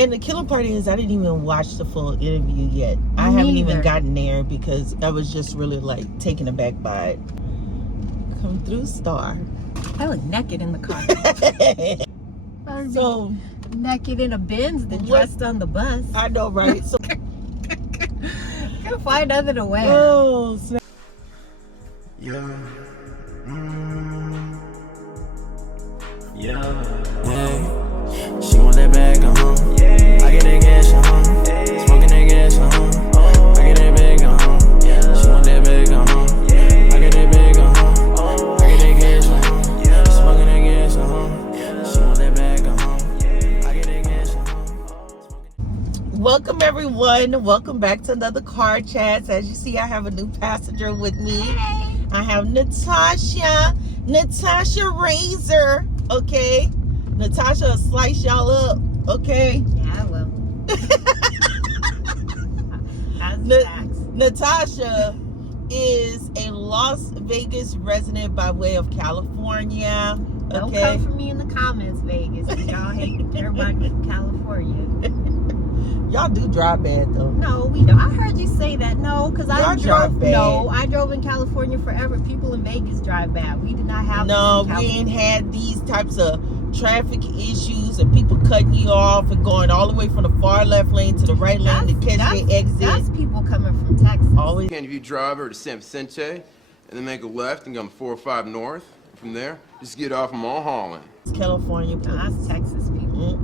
And the killer part is I didn't even watch the full interview yet. I haven't even gotten there because I was just really like taken aback by it. Come through, Star. I look naked in the car. So naked in a Benz than dressed on the bus. I know, right? So Can't find nothing to wear. oh, snap. Yeah. Yeah. She want that bag, I get that cash, Smoking that gas, I get that bag, She want that bag, I get that bag, I get that cash, Smoking that gas, She want that bag, I get that cash, Welcome everyone. Welcome back to another Car Chats. As you see, I have a new passenger with me. Hey. I have Natasha Razor. Okay, Natasha will slice y'all up. Okay. Yeah, I will. Natasha is a Las Vegas resident by way of California. Don't Okay. come for me in the comments, Vegas. Y'all hate everybody from California. Y'all do drive bad though. No, we don't. I heard you say that. No, because I Y'all drive drove. bad. No, I drove in California forever. People in Vegas drive bad. We did not have. No, this in we ain't California. had these types of traffic issues and people cutting you off and going all the way from the far left lane to the right lane to catch their exit. That's people coming from Texas. Always. If you drive over to San Vicente and then make a left and come 405 north, from there, just get off Mulholland. California. No, that's Texas people.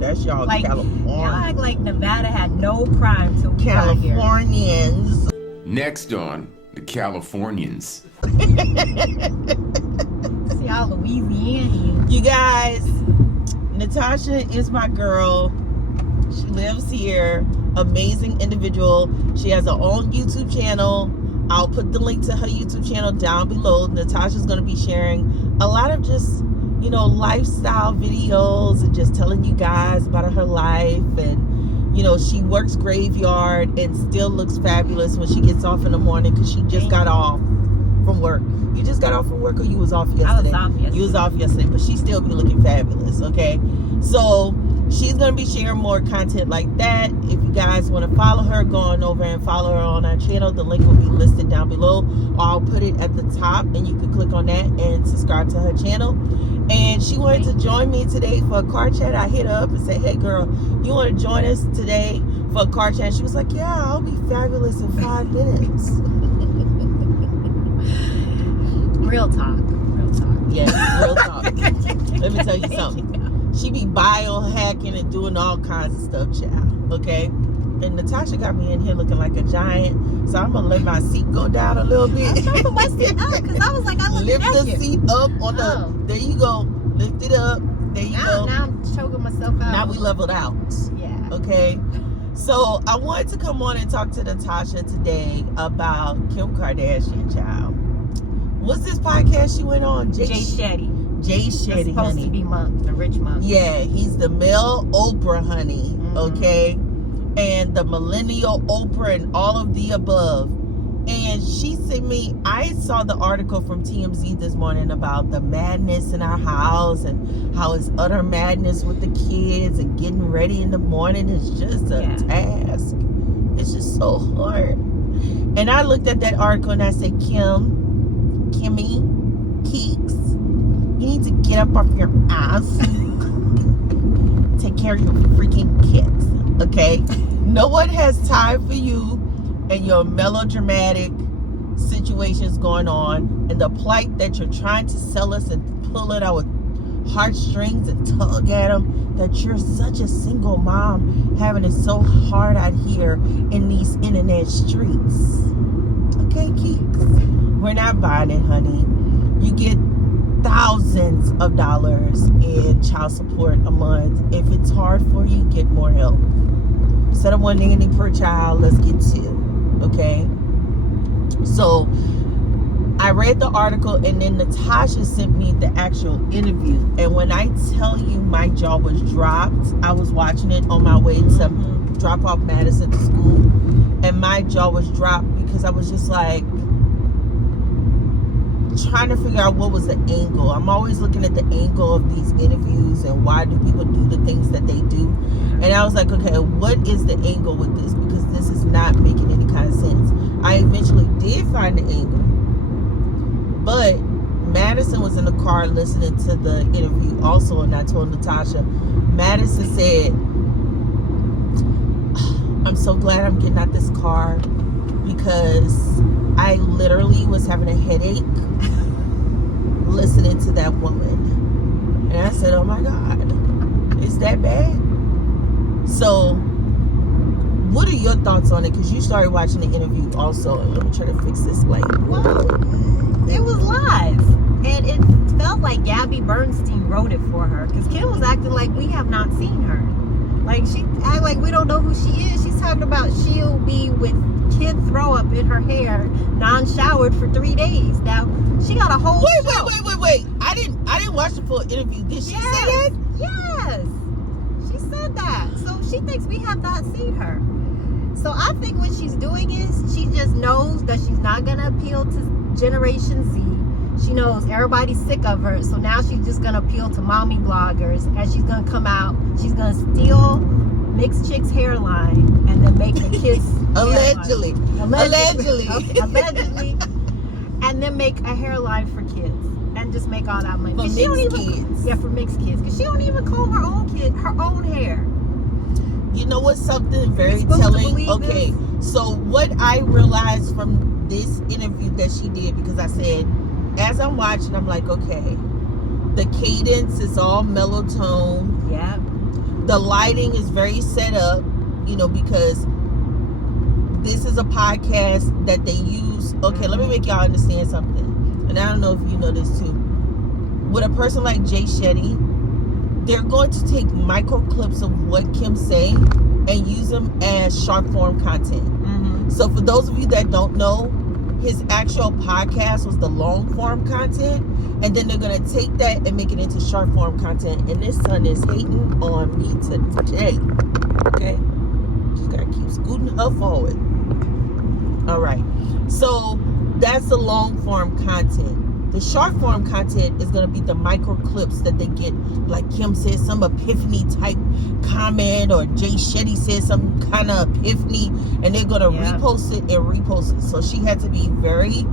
That's y'all Like, California. y'all act like Nevada had no crime till we got here. Californians. Next on the Californians. See y'all Louisianians. You guys, Natasha is my girl. She lives here. Amazing individual. She has her own YouTube channel. I'll put the link to her YouTube channel down below. Natasha's going to be sharing a lot of just, you know, lifestyle videos and just telling you guys about her life. And, you know, she works graveyard and still looks fabulous when she gets off in the morning because she just got off from work. You just got off from work or you was off yesterday? I was off yesterday. You was off yesterday, but she still be looking fabulous, okay? So she's going to be sharing more content like that. If you guys want to follow her, go on over and follow her on our channel. The link will be listed down below. Or I'll put it at the top and you can click on that and subscribe to her channel. And she wanted to join me today for a car chat. I hit her up and said, hey girl, you want to join us today for a car chat? She was like, yeah, I'll be fabulous in 5 minutes. Real talk. Real talk. Yeah, real talk. Let me tell you something. She be biohacking and doing all kinds of stuff, child. Okay? And Natasha got me in here looking like a giant. So I'm going to let my seat go down a little bit. I was trying to put my seat up because I was like, I look Lift the naked. seat up on the... There you go. Lift it up. There you go. Now I'm choking myself out. Now we leveled out. Yeah. Okay? So I wanted to come on and talk to Natasha today about Kim Kardashian, child. What's this podcast she went on? Jay Shetty. Jay That's Shetty, supposed honey. to be monk, the rich monk. Yeah, he's the male Oprah, honey. Mm-hmm. Okay? And the millennial Oprah and all of the above. And she sent me, I saw the article from TMZ this morning about the madness in our house and how it's utter madness with the kids and getting ready in the morning is just a task. It's just so hard. And I looked at that article and I said, Kimmy, Keeks, you need to get up off your ass. Take care of your freaking kids, okay? No one has time for you and your melodramatic situations going on and the plight that you're trying to sell us and pull it out with heartstrings and tug at them, that you're such a single mom having it so hard out here in these internet streets. Okay, Keeks? We're not buying it, honey. You get thousands of dollars in child support a month. If it's hard for you, get more help. Instead of 1 nanny per child, let's get 2. Okay? So I read the article and then Natasha sent me the actual interview. And when I tell you my jaw was dropped, I was watching it on my way to drop off Madison to school. And my jaw was dropped because I was just like, trying to figure out what was the angle. I'm always looking at the angle of these interviews and why do people do the things that they do. And I was like, okay, what is the angle with this? Because this is not making any kind of sense. I eventually did find the angle. But Madison was in the car listening to the interview also, and I told Natasha, Madison said, I'm so glad I'm getting out this car because I literally was having a headache listening to that woman. And I said, oh my God, is that bad? So, what are your thoughts on it? Because you started watching the interview also. Let me try to fix this light. Well, it was live. And it felt like Gabby Bernstein wrote it for her. Because Kim was acting like we have not seen her. Like, she act like we don't know who she is. She's talking about she'll be with kid throw up in her hair, non-showered for 3 days. Now, she got a whole show. Wait. I didn't watch the full interview. Did she say that? Yes. She said that. So she thinks we have not seen her. So I think what she's doing is she just knows that she's not going to appeal to Generation Z. She knows everybody's sick of her. So now she's just going to appeal to mommy bloggers. And she's going to come out. She's going to steal Mixed Chick's hairline and then make the kids Allegedly. Okay, allegedly. And then make a hairline for kids. And just make all that money. For mixed kids. Yeah, for mixed kids. Because she don't even comb her own hair. You know what's something very You're supposed to telling? believe Okay, so what I realized from this interview that she did, because I said, as I'm watching, I'm like, okay, the cadence is all mellow tone. Yeah. The lighting is very set up, you know, because this is a podcast that they use. Okay, let me make y'all understand something. And I don't know if you know this too. With a person like Jay Shetty, they're going to take micro clips of what Kim say and use them as short form content. Mm-hmm. So for those of you that don't know, his actual podcast was the long form content, and then they're gonna take that and make it into short form content. And this son is hating on me today. Okay, just gotta keep scooting her forward. All right, so that's the long form content. The short form content is going to be the micro clips that they get, like Kim says some epiphany type comment, or Jay Shetty says some kind of epiphany, and they're going to repost it. So she had to be very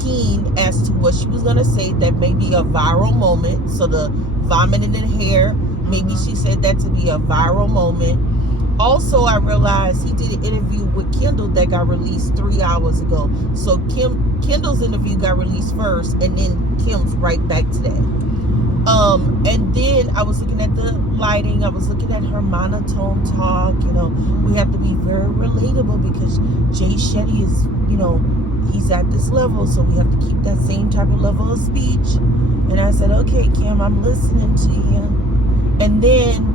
keen as to what she was going to say that may be a viral moment. So the vomiting in hair, maybe she said that to be a viral moment. Also, I realized he did an interview with Kendall that got released 3 hours ago. So Kendall's interview got released first, and then Kim's right back to that. And then I was looking at the lighting. I was looking at her monotone talk. You know, we have to be very relatable because Jay Shetty is, you know, he's at this level, so we have to keep that same type of level of speech. And I said, okay, Kim, I'm listening to you. And then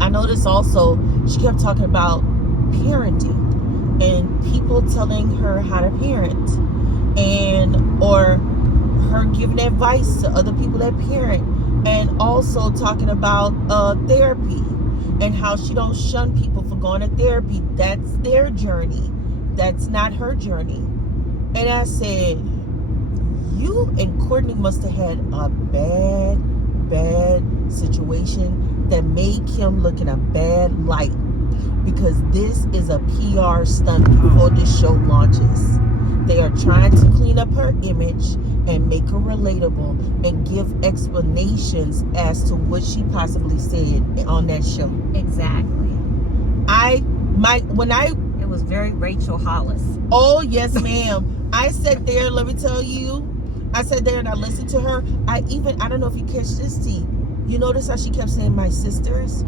I noticed also she kept talking about parenting and people telling her how to parent, and or her giving advice to other people that parent, and also talking about therapy and how she don't shun people for going to therapy. That's their journey. That's not her journey. And I said, you and Courtney must have had a bad situation that made Kim look in a bad light, because this is a PR stunt before this show launches. They are trying to clean up her image and make her relatable and give explanations as to what she possibly said on that show. Exactly. It was very Rachel Hollis. Oh yes, ma'am. I sat there, let me tell you, I sat there and I listened to her. I don't know if you catch this, T. You notice how she kept saying my sisters?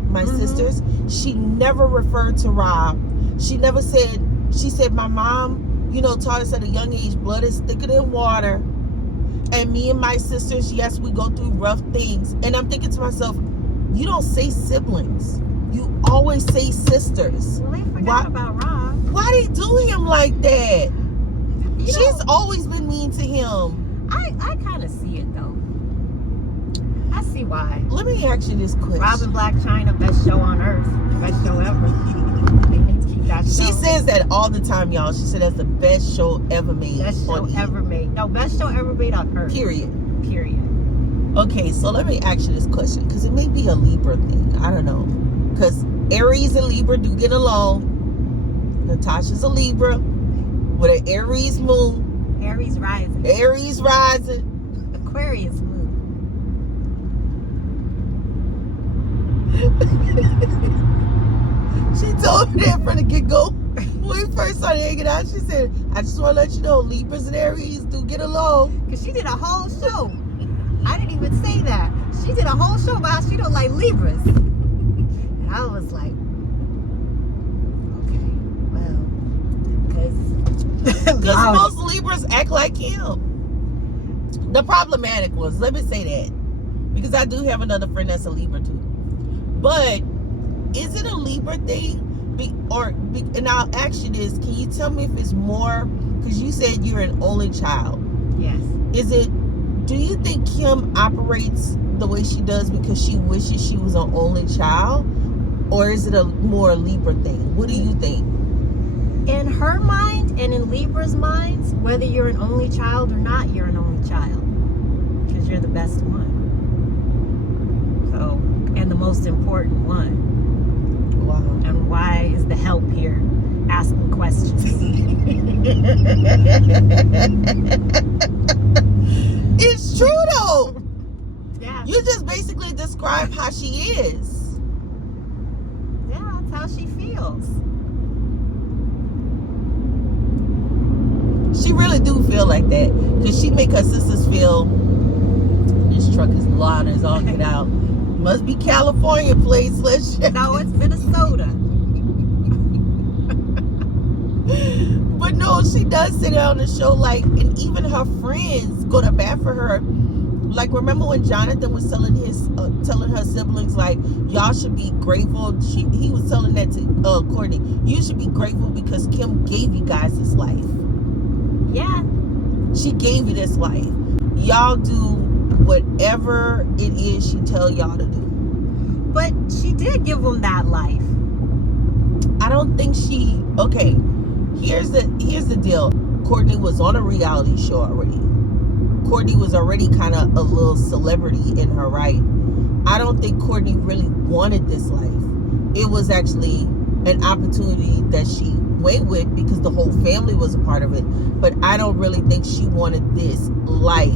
She never referred to Rob. She never said, she said my mom, you know, taught us at a young age, blood is thicker than water. And me and my sisters, yes, we go through rough things. And I'm thinking to myself, you don't say siblings. You always say sisters. Well, they forgot about Rob. Why they do him like that? She's always been mean to him. I kind of see it, though. I see why. Let me ask you this question. Rob and Black China, best show on earth. Best show ever. They need to keep that She show. says that all the time, y'all. She said that's the best show ever made. Best show on E! ever made. No, best show ever made on Earth. Period. Period. Okay, so let me ask you this question, because it may be a Libra thing. I don't know. Because Aries and Libra do get along. Natasha's a Libra with an Aries moon. Aries rising. Aries rising. Aquarius moon. She told me that from the get-go. When we first started hanging out, she said, I just want to let you know, Libras and Aries do get along. Because she did a whole show. I didn't even say that. She did a whole show about how she don't like Libras. And I was like, okay, well, Because most Libras act like him. The problematic ones, let me say that. Because I do have another friend that's a Libra too. But is it a Libra thing? And I'll ask you this, can you tell me if it's more, because you said you're an only child. yes. Do you think Kim operates the way she does because she wishes she was an only child? Or is it a more Libra thing? What do you think? In her mind and in Libra's minds, whether you're an only child or not, you're an only child. Because you're the best one. So, and the most important one. Wow. And why is the help here asking questions? It's true though. Yeah. You just basically describe how she is. Yeah, that's how she feels. She really do feel like that. Because she make her sisters feel, this truck is loud as all get out. Must be California place. Let's check. No, it's Minnesota. But no, she does sit down and show like, and even her friends go to bat for her. Like, remember when Jonathan was telling her siblings, like, y'all should be grateful. He was telling that to Courtney. You should be grateful because Kim gave you guys this life. Yeah. She gave you this life. Y'all do whatever it is she tell y'all to do. But she did give them that life. I don't think she. Okay, here's the deal. Courtney was on a reality show already. Courtney was already kind of a little celebrity in her right. I don't think Courtney really wanted this life. It was actually an opportunity that she went with because the whole family was a part of it. But I don't really think she wanted this life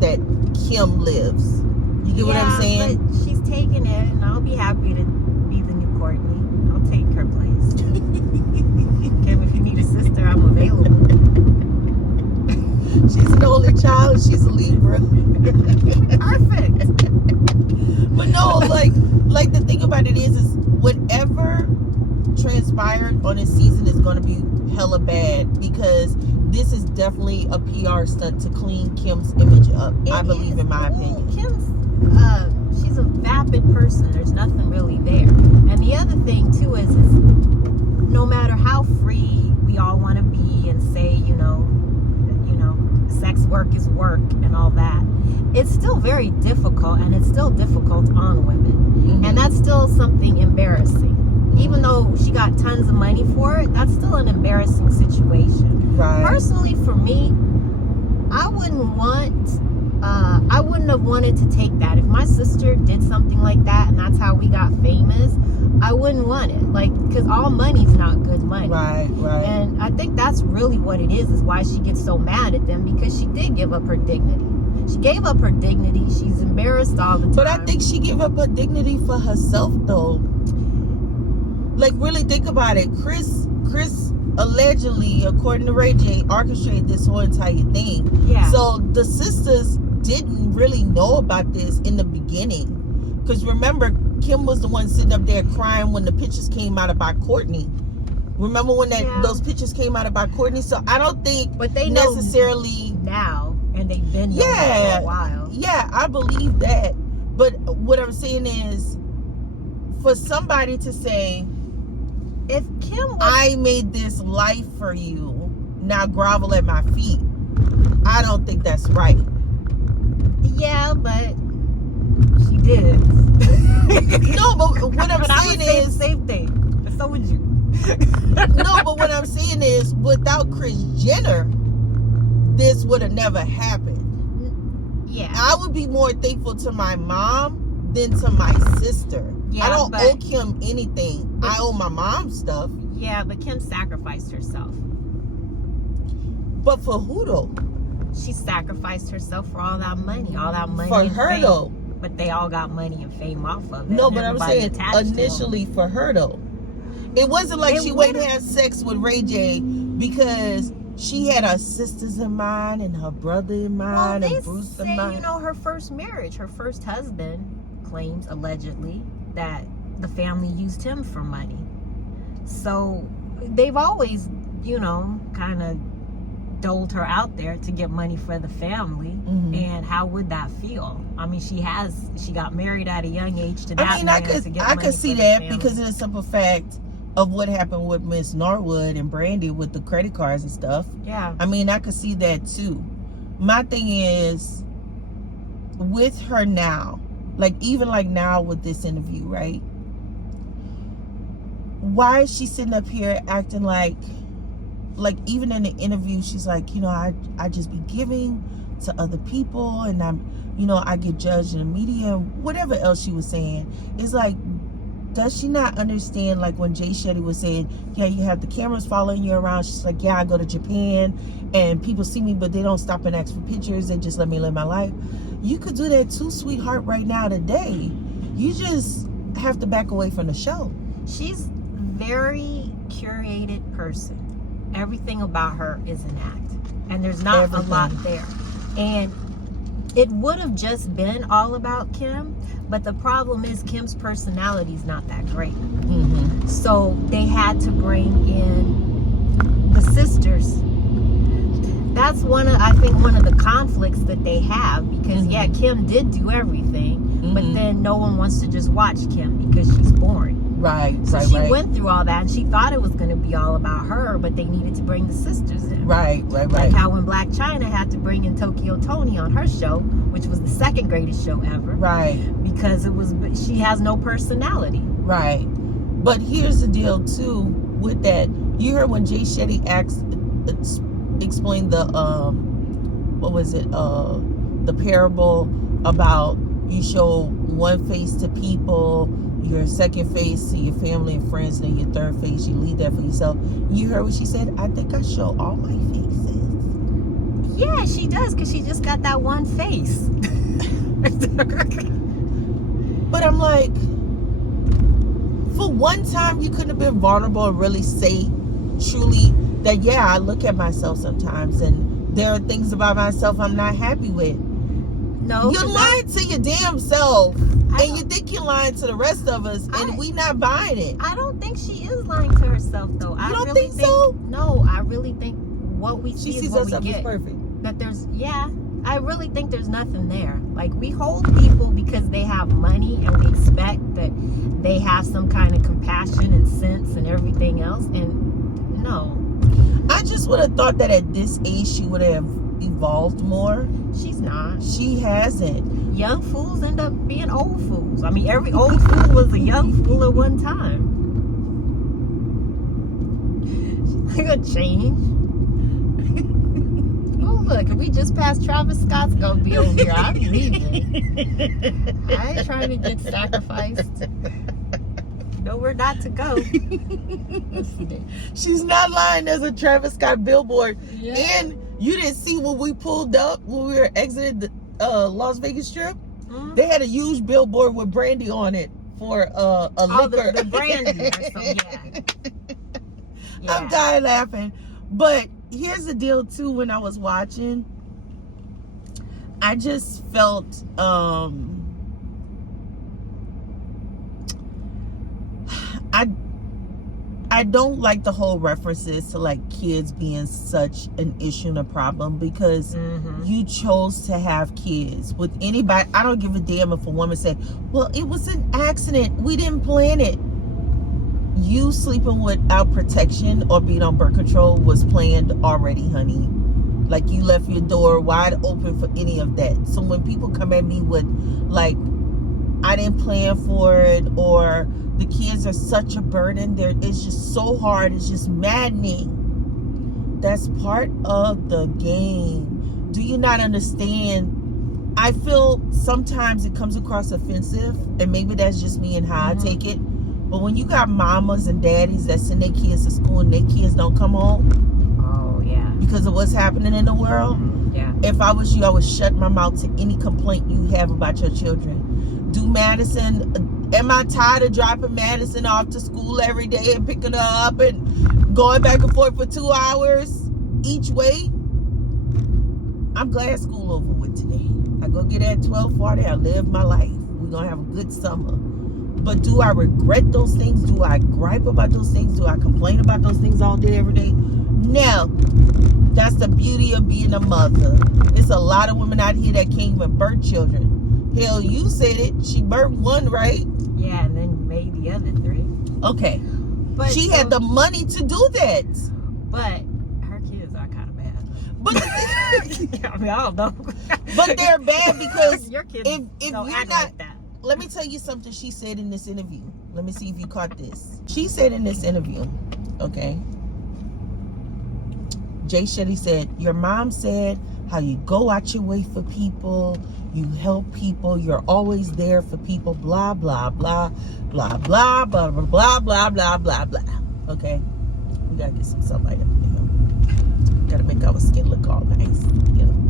that Kim lives. You get what I'm saying? But she's taking it, and I'll be happy to be the new Courtney. I'll take her place. Kim, if you need a sister, I'm available. She's an only child. She's a Libra. Perfect. But no, like the thing about it is whatever transpired on this season is going to be hella bad because this is definitely a PR stunt to clean Kim's image up. I believe, in my opinion. Kim's, she's a vapid person. There's nothing really there. And the other thing too is no matter how free we all want to be and say, you know, sex work is work and all that, it's still very difficult, and it's still difficult on women. Mm-hmm. And that's still something embarrassing. Even though she got tons of money for it, that's still an embarrassing situation. Right. Personally, for me, I wouldn't have wanted to take that. If my sister did something like that and that's how we got famous, I wouldn't want it. Like, because all money's not good money. Right. And I think that's really what it is why she gets so mad at them, because she did give up her dignity. She gave up her dignity. She's embarrassed all the time. But I think she gave up her dignity for herself, though. Like, really think about it. Chris allegedly, according to Ray J, orchestrated this whole entire thing. Yeah. So the sisters didn't really know about this in the beginning. Because remember, Kim was the one sitting up there crying when the pictures came out about Courtney. Remember when those pictures came out about Courtney? So I don't think But they know necessarily now, and they've been knowing for a while. Yeah, I believe that. But what I'm saying is, for somebody to say, If Kim was, I made this life for you, now grovel at my feet, I don't think that's right. yeah, but she did. No, but what I'm But I saying would say is, the same thing. So would you. no, without Kris Jenner, this would have never happened. Yeah. I would be more thankful to my mom than to my sister. Yeah, I don't but- owe Kim anything. I owe my mom stuff. Yeah, but Kim sacrificed herself. But for who though? She sacrificed herself for all that money. All that money For and her fame. though. But they all got money and fame off of it. No, and but I'm everybody saying attached to them. initially for her though. It wasn't like It she went and would've- had sex with Ray J because she had her sisters in mind and her brother in Well, mind they and Bruce in say, mind. you know, her first marriage, her first husband claims allegedly that the family used him for money. So they've always, you know, kind of doled her out there to get money for the family. Mhm. And how would that feel? I mean, she got married at a young age to that I mean, man to get I money could for see the that family. because of the simple fact of what happened with Miss Norwood and Brandy with the credit cards and stuff. Yeah. I mean, I could see that too. My thing is with her now, like even like now with this interview, right? Why is she sitting up here acting like even in the interview, she's like, you know, I just be giving to other people and I'm, you know, I get judged in the media, whatever else she was saying. It's like, does she not understand, like when Jay Shetty was saying, yeah, you have the cameras following you around. She's like, yeah, I go to Japan and people see me, but they don't stop and ask for pictures. They just let me live my life. You could do that too, sweetheart, right now today. You just have to back away from the show. She's very curated person. Everything about her is an act. And there's not Everything. a lot there. And it would have just been all about Kim, but the problem is Kim's personality is not that great. Mm-hmm. So they had to bring in the sisters. That's I think one of the conflicts that they have because yeah, Kim did do everything, but Mhm. then no one wants to just watch Kim because she's boring. Right, So right, she right. went through all that and she thought it was going to be all about her, but they needed to bring the sisters in. Right. Like how when Black China had to bring in Tokyo Toni on her show, which was the second greatest show ever, Right, because she has no personality. right. But here's the deal too with that. You heard when Jay Shetty explained the what was it? The parable about you show one face to people, your second face to your family and friends, and your third face you leave that for yourself. You heard what she said? I think I show all my faces. Yeah, she does, because she just got that one face. But I'm like, for one time you couldn't have been vulnerable and really say truly that, yeah, I look at myself sometimes and there are things about myself I'm not happy with. No, You're 'cause lying to your damn self. I And you think you're lying to the rest of us, and we not buying it. I don't think she is lying to herself, though. I don't really think so? No, I really think what we She see is sees what we herself as get. perfect. That I really think there's nothing there. Like, we hold people because they have money and we expect that they have some kind of compassion and sense and everything else. And no, I just would have thought that at this age she would have evolved more. she's not. She hasn't. Young fools end up being old fools. I mean, every old fool was a young fool at one time. She's not gonna change. Oh, look, if we just passed Travis Scott's gonna be over here. I'm leaving. I ain't trying to get sacrificed. Nowhere not to go. Let's see. She's not lying. There's a Travis Scott billboard. Yeah. And you didn't see when we pulled up, when we were exiting the Las Vegas Strip? Mhm. They had a huge billboard with brandy on it for a Oh, liquor. the brandy or something, yeah. I'm dying laughing. But here's the deal too, when I was watching, I just felt I don't like the whole references to like kids being such an issue and a problem, because Mhm. you chose to have kids with anybody. I don't give a damn if a woman said, well, it was an accident, we didn't plan it. You sleeping without protection or being on birth control was planned already, honey. Like, you left your door wide open for any of that. So when people come at me with like, I didn't plan for it, or the kids are such a burden, it's just so hard, it's just maddening. that's part of the game. Do you not understand? I feel sometimes it comes across offensive, and maybe that's just me and how I take it. But when you got mamas and daddies that send their kids to school and their kids don't come home Oh yeah. because of what's happening in the world, Yeah. if I was you, I would shut my mouth to any complaint you have about your children. Do Madison, am I tired of dropping Madison off to school every day and picking her up and going back and forth for 2 hours each way? I'm glad school over with today. I go get at 12:40, I live my life. We're gonna have a good summer. But do I regret those things? Do I gripe about those things? Do I complain about those things all day, every day? No. That's the beauty of being a mother. It's a lot of women out here that can't even birth children. Hell, you said it. She birthed one, right? Yeah, and then made the other 3. Okay. But She had the money to do that. But her kids are kind of bad. But I mean, I don't know. but they're bad because your kids if don't you're act not, like that. let me tell you something she said in this interview. Let me see if you caught this. She said in this interview, okay, Jay Shetty said, your mom said how you go out your way for people, you help people, you're always there for people, blah, blah, blah, blah, blah, blah, blah, blah, blah, blah, blah, blah. Okay? We gotta get some sunlight up in here. Gotta make our skin look all nice. You know?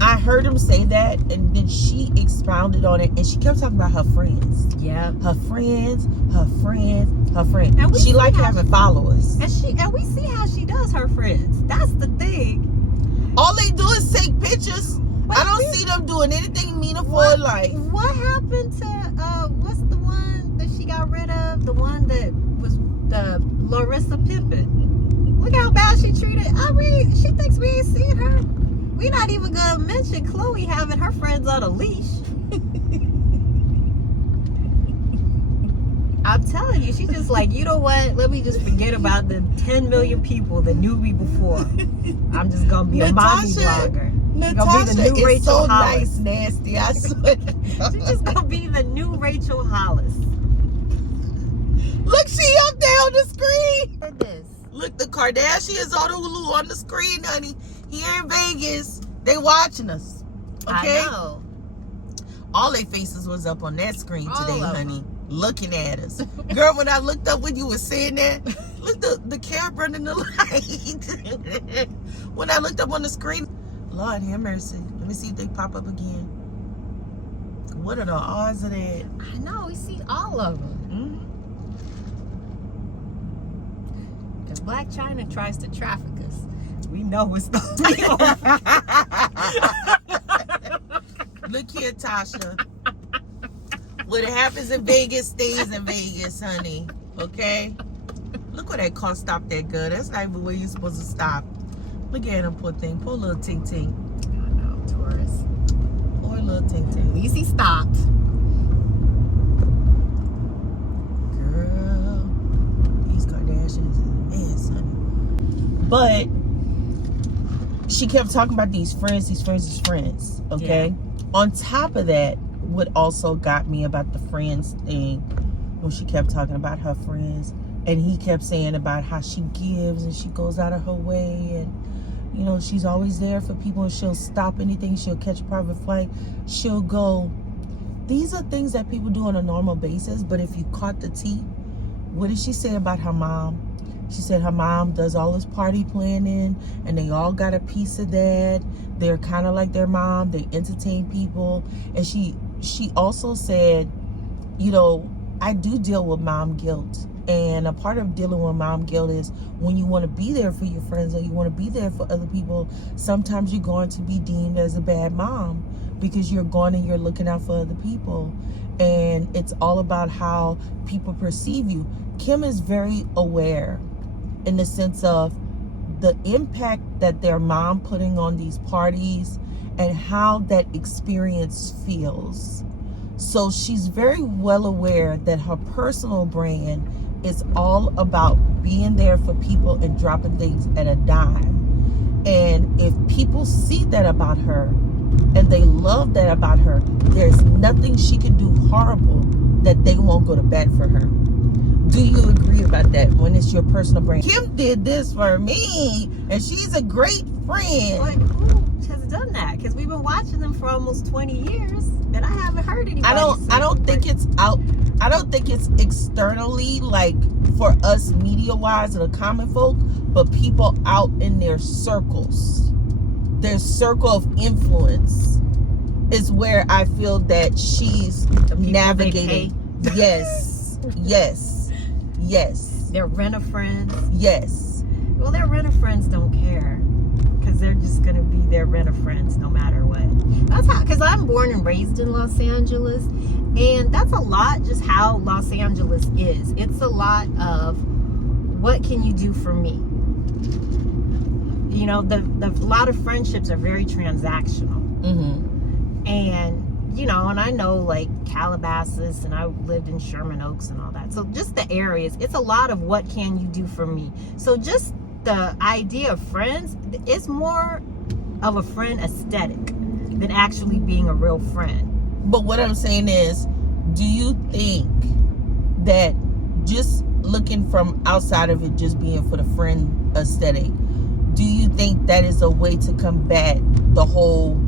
I heard him say that, and then she expounded on it, and she kept talking about her friends. Yeah. Her friends, her friends, her friends. And we She see like how having followers. And we see how she does her friends. That's the thing. All they do is take pictures. But I don't see- see them doing anything meaningful What, in life. what happened to what's the one that she got rid of? The one that was the Larissa Pippen. Look how bad she treated. I mean, she thinks we ain't seen her. We're not even gonna mention Chloe having her friends on a leash. I'm telling you, she's just like, you know what? Let me just forget about the 10 million people that knew me before. I'm just gonna be a mommy blogger. Natasha the new is Rachel so Hollis. nice, nasty. I swear. She's just gonna be the new Rachel Hollis. Look, she up there on the screen. For this. Look, the Kardashians on Hulu on the screen, honey. Here in Vegas, they watching us. Okay? I know. All their faces was up on that screen All today, of honey. Looking at us. Girl, when I looked up when you were saying that, look, the camera and the light. When I looked up on the screen, Lord have mercy. Let me see if they pop up again. What are the odds of that? I know. We see all of them. If Black China tries to traffic us, we know it's gonna be over. Look here, Tasha. What happens in Vegas stays in Vegas, honey. Okay? Look where that car stopped that good. That's not even where you're supposed to stop. Look at him, poor thing. Poor little Ting Ting. I know, tourists. Poor little Ting At Ting. least he stopped. Girl. These Kardashians is a mess, honey. But she kept talking about these friends. Okay? On top of that, what also got me about the friends thing, when she kept talking about her friends, and he kept saying about how she gives and she goes out of her way, and you know, she's always there for people, and she'll stop anything, she'll catch a private flight, she'll go. These are things that people do on a normal basis, but if you caught the tea, what did she say about her mom? She said her mom does all this party planning, and they all got a piece of that. They're kind of like their mom. They entertain people. And she also said, you know, I do deal with mom guilt. And a part of dealing with mom guilt is when you want to be there for your friends or you want to be there for other people, sometimes you're going to be deemed as a bad mom because you're going and you're looking out for other people. And it's all about how people perceive you. Kim is very aware in the sense of the impact that their mom putting on these parties and how that experience feels. So she's very well aware that her personal brand is all about being there for people and dropping things at a dime. And if people see that about her and they love that about her, there's nothing she can do horrible that they won't go to bat for her. Do you agree about that when it's your personal brand? Kim did this for me, and she's a great friend. But who has done that? Because we've been watching them for almost 20 years, and I haven't heard anybody. I don't think it's out. I don't think it's externally, like for us media wise and the common folk, but people out in their circles, their circle of influence is where I feel that she's navigating. Yes, yes, yes. Their renter friends. Yes. Well, their renter friends don't care, because they're just gonna be their renter friends no matter what. That's how. Because I'm born and raised in Los Angeles, and that's a lot. Just how Los Angeles is. It's a lot of what can you do for me. You know, a lot of friendships are very transactional. Mm-hmm. And you know, and I know like Calabasas, and I lived in Sherman Oaks and all that. So just the areas, it's a lot of what can you do for me. So just the idea of friends, it's more of a friend aesthetic than actually being a real friend. But what I'm saying is, do you think that just looking from outside of it just being for the friend aesthetic, do you think that is a way to combat the whole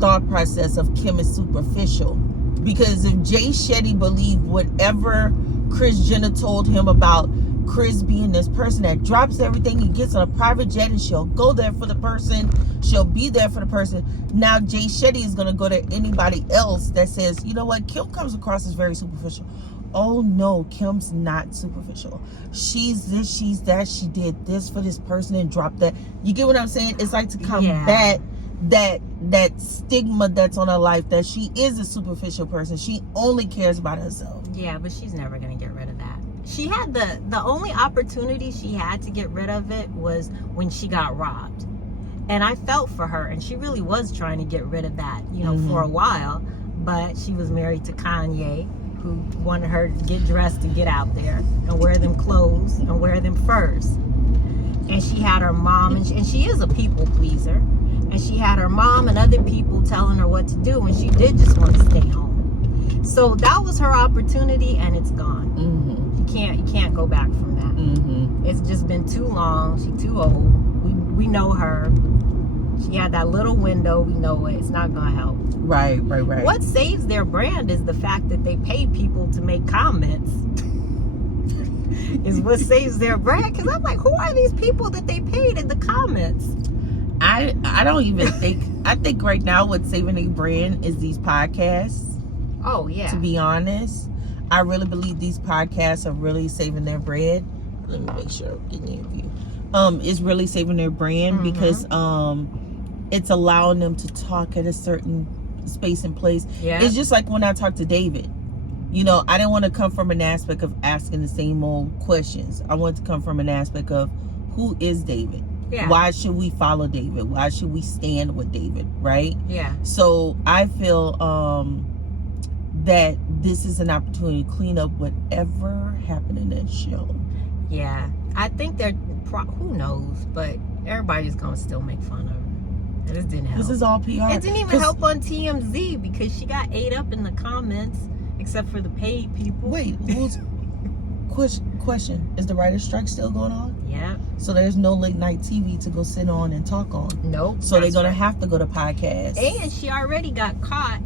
thought process of Kim is superficial? Because if Jay Shetty believed whatever Kris Jenner told him about Kris being this person that drops everything and gets on a private jet, and she'll go there for the person, she'll be there for the person. Now Jay Shetty is going to go to anybody else that says, you know what, Kim comes across as very superficial. Oh no, Kim's not superficial. She's this, she's that, she did this for this person and dropped that. You get what I'm saying? It's like to combat that stigma that's on her life, that she is a superficial person. She only cares about herself. Yeah, but she's never gonna get rid of that. She had the only opportunity she had to get rid of it was when she got robbed. And I felt for her, and she really was trying to get rid of that, you know, for a while. But she was married to Kanye, who wanted her to get dressed and get out there and wear them clothes and wear them furs. And she had her mom, and she is a people pleaser. And she had her mom and other people telling her what to do, and she did just want to stay home. So that was her opportunity, and it's gone. Mm-hmm. You can't go back from that. Mm-hmm. It's just been too long. She's too old. We know her. She had that little window. We know it. It's not gonna help. Right. What saves their brand is the fact that they pay people to make comments. Is what saves their brand. Because I'm like, who are these people that they paid in the comments? I don't even think, I think right now what's saving their brand is these podcasts. Oh yeah. To be honest, I really believe these podcasts are really saving their brand. Let me make sure I'm getting your view. It's really saving their brand because it's allowing them to talk at a certain space and place. Yeah. It's just like when I talked to David. You know, I didn't want to come from an aspect of asking the same old questions. I want to come from an aspect of, who is David? Yeah. Why should we follow David? Why should we stand with David? Right? Yeah. So I feel that this is an opportunity to clean up whatever happened in that show. Yeah. I think they're, who knows, but everybody's going to still make fun of her. This didn't help. This is all PR. It didn't even help on TMZ because she got ate up in the comments, except for the paid people. Wait, who's... Question, is the writer's strike still going on? Yeah. So there's no late night TV to go sit on and talk on. Nope. So they're gonna have to go to podcasts. And she already got caught,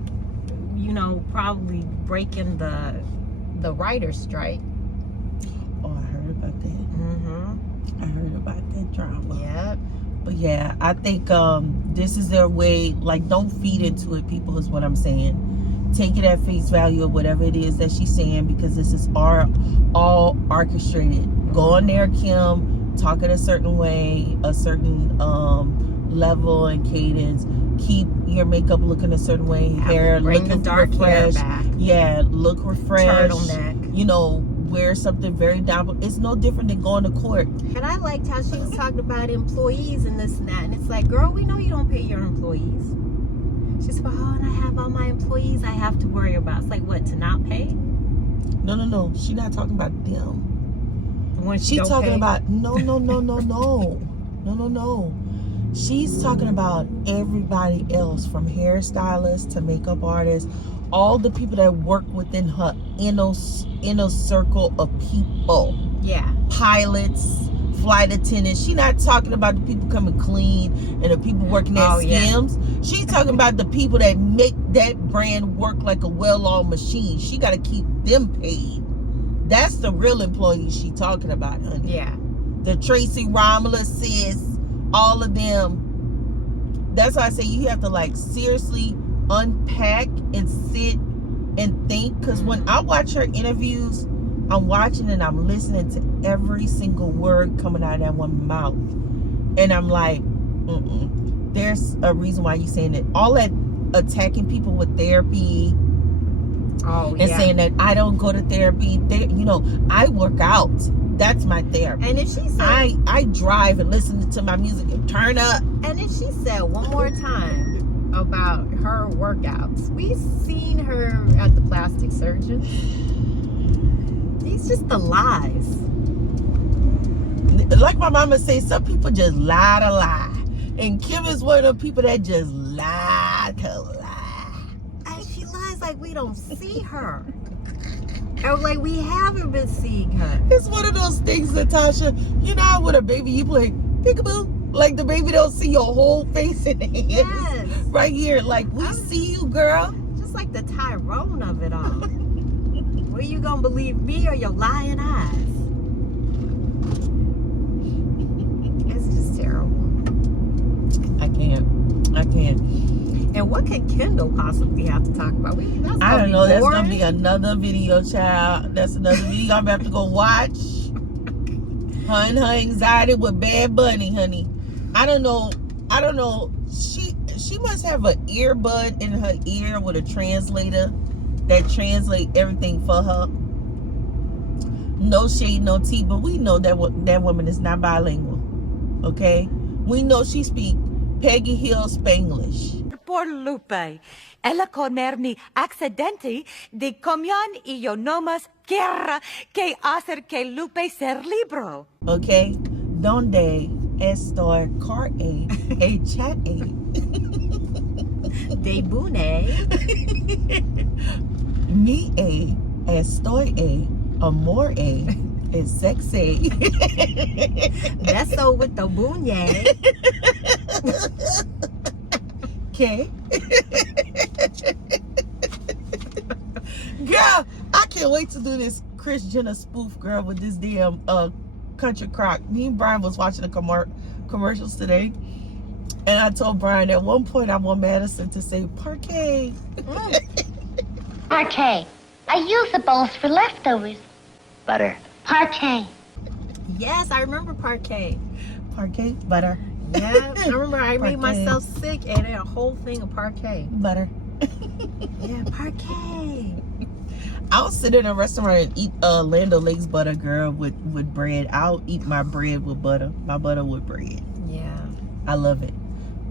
you know, probably breaking the writer's strike. Oh, I heard about that. I heard about that drama. Yep. But yeah, I think this is their way. Like, don't feed into it, people, is what I'm saying. Take it at face value of whatever it is that she's saying, because this is all orchestrated. Go in there, Kim, talk in a certain way, a certain level and cadence. Keep your makeup looking a certain way, hair bring looking the dark refreshed. hair back. Yeah, look refreshed. Turtleneck. You know, wear something very down. It's no different than going to court. And I liked how she was talking about employees and this and that. And it's like, girl, we know you don't pay your employees. She's like, oh, and I have all my employees I have to worry about. It's like, what, to not pay? No. She's not talking about them. When She's talking about no. She's talking about everybody else, from hairstylists to makeup artists, all the people that work within her inner circle of people. Yeah. Pilots, flight attendants. She not talking about the people coming clean and the people working at Skims. She's talking about the people that make that brand work like a well-oiled machine. She got to keep them paid. That's the real employees she talking about, honey. Yeah. The Tracy Romulus, sis, all of them. That's why I say you have to like seriously unpack and sit and think. Because when I watch her interviews, I'm watching and I'm listening to every single word coming out of that woman's mouth. And I'm like, there's a reason why you're saying it. All that attacking people with therapy and saying that I don't go to therapy. You know, I work out. That's my therapy. And if she said, I drive and listen to my music and turn up. And if she said one more time about her workouts, we've seen her at the plastic surgeon. These just the lies. Like my mama say, some people just lie to lie. And Kim is one of the people that just lie to lie. And she lies like we don't see her. Or like we haven't been seeing her. It's one of those things, Natasha. You know how with a baby you play peekaboo? Like the baby don't see your whole face in the hand. Yes. Right here. Like, we see you, girl. Just like the Tyrone of it all. Were you gonna believe me or your lying eyes? It's just terrible. I can't. And what can Kendall possibly have to talk about? I don't know. That's going to be another video, child. That's another video I'm going to have to go watch. Her and her anxiety with Bad Bunny, honey. I don't know. She must have an earbud in her ear with a translator that translate everything for her. No shade, no tea, but we know that that woman is not bilingual. Okay? We know she speak Peggy Hill Spanglish. Por Lupe, ella comer ni accidente de comión y yo nomás quiera que hacer que Lupe ser libro. Okay? Donde estoy carne echate. De bune. Mi estoy amor is sexy. Beso with the bunye. Okay. Girl, I can't wait to do this Kris Jenner spoof, girl, with this damn country crock. Me and Brian was watching the commercials today, and I told Brian at one point I want Madison to say parquet. Parquet. I use the bowls for leftovers. Butter. Parquet. Yes, I remember parquet. Parquet, butter. Yeah, I remember I made myself sick and ate a whole thing of parquet. Butter. Yeah, parquet. I'll sit in a restaurant and eat Land O'Lakes butter, girl, with bread. I'll eat my bread with butter, my butter with bread. Yeah. I love it.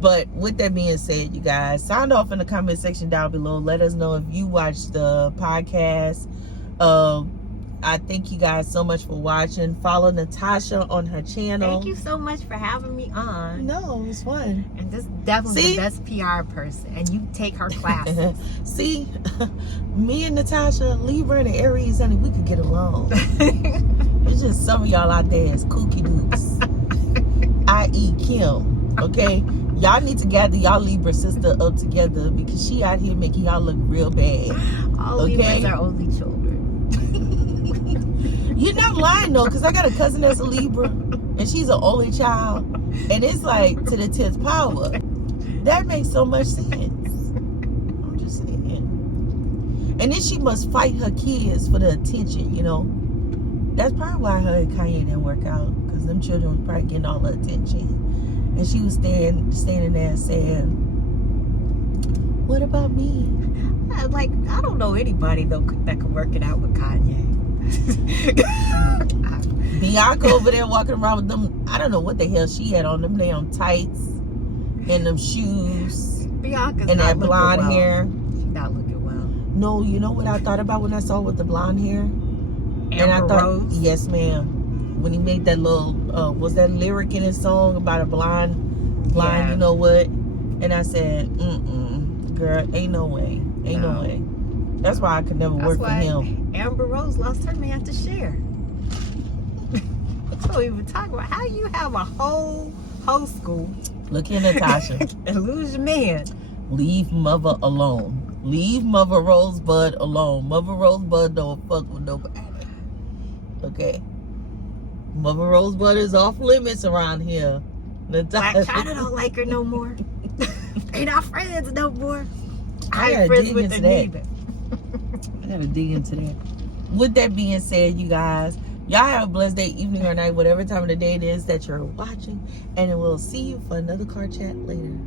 But with that being said, you guys, sound off in the comment section down below. Let us know if you watched the podcast. I thank you guys so much for watching. Follow Natasha on her channel. Thank you so much for having me on. No, it was fun. And this is definitely the best PR person. And you take her classes. See, me and Natasha, Libra and Aries, honey, we could get along. It's just some of y'all out there is kooky dukes. I.e. Kim, okay? Y'all need to gather y'all Libra sister up together because she out here making y'all look real bad. All Libras are only children. You're not lying though, because I got a cousin that's a Libra and she's an only child, and it's like to the 10th power. That makes so much sense. I'm just saying. And then she must fight her kids for the attention, you know. That's probably why her and Kanye didn't work out, because them children was probably getting all the attention. And she was standing there saying, what about me? Like, I don't know anybody though that could work it out with Kanye. Bianca over there walking around with them, I don't know what the hell she had on, them damn tights and them shoes. Bianca's and not that blonde well. hair. She's not looking well. No, you know what I thought about when I saw with the blonde hair? Amber I thought, Rose? yes, ma'am. When he made that little, was that lyric in his song about a blind, Yeah. you know what? And I said, girl, ain't no way. Ain't no way. That's why I could never That's work for why him. Amber Rose lost her man to Cher. Don't even talk about how you have a whole school Look here, Natasha. and lose your man. Leave mother alone. Leave Mother Rosebud alone. Mother Rosebud don't fuck with nobody. Okay? Mother Rosebud is off limits around here. Black Natasha. China don't like her no more. They not friends no more. I gotta I'm friends dig with into that. Anita. I gotta dig into that. With that being said, you guys, y'all have a blessed day, evening, or night, whatever time of the day it is that you're watching. And we'll see you for another car chat later.